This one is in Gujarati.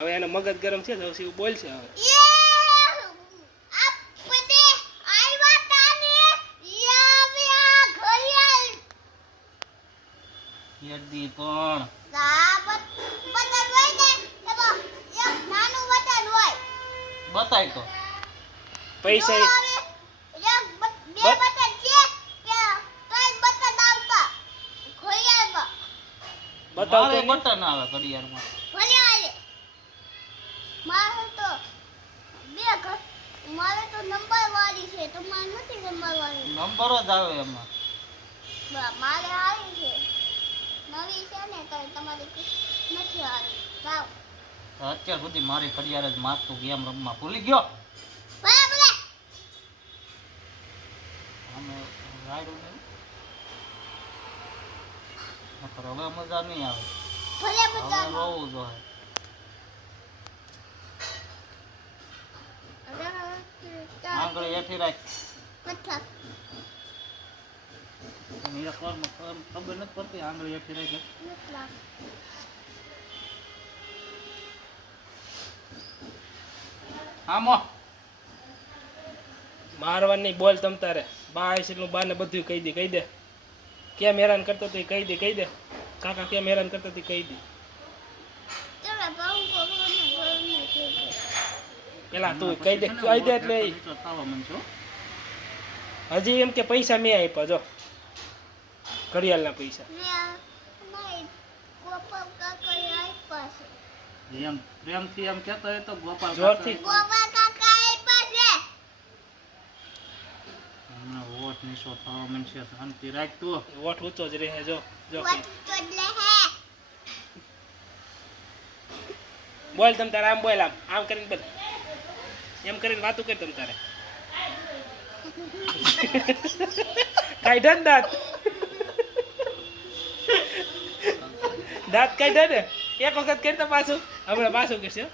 હવે એનો મગજ ગરમ છે તો શિવ બોલશે હવે. યદી પણ બતાય તો પૈસા બતાવ મારે તો બટન આવે ઘડિયાળમાં. મારે તો નંબર વાળી છે, તમારે નથી નંબર વાળી. નંબર જ આવે એમાં. મારે આવી છે, નવી છે ને તો તમારી નથી આવી. લાવ અત્યાર સુધી મારી ઘડિયાળ જ મારતું ગેમ રમવા ભૂલી ગયો. ભલે અમે રાયડું ને નકર હવે મજા નહીં આવે. ભલે હવે બતાવો. રોવું જોઈએ. આંગળી હેઠી રાખ. મતલબ તને એક વારમાં ખબર નથી પડતી આંગળી હેઠી રાખે. મતલબ આમો મારવાની બોલ તમ તારે. બા આવીશ એટલું બાને બધું કહી દે કેમ હેરાન કરતો તો કહી દે કાકા કેમ હેરાન કરતો તો કહી દે. ચલો બાઉ કો બોલને છે. પેલા તું કહી દે એટલે નીચો થાવા માંડ્યો. હજી એમ કે પૈસા મેં આપ્યા જો ઘડિયાળના પૈસા. નહીં ગોપાલ કાકા આઈ પાસે. એમ પ્રેમથી એમ કહેતો હોય તો ગોપાલ જોરથી. ગોપાલ કાકા આઈ પાસે. હમણાં ઓટ નીચો થવા માંડશે. શાંતિ રાખ તું. ઓઠ ઊંચો જ રહે જો જો વાત તો લે હે. બોલ તમ તારે આમ બોલ આમ કરીને બોલ એમ કરીને વાતું કર તમ તારે. કાઢ્યા ને દાંત કાઢ્યા ને એક વખત કરી તો પાછું હમણાં પાછું કરશે.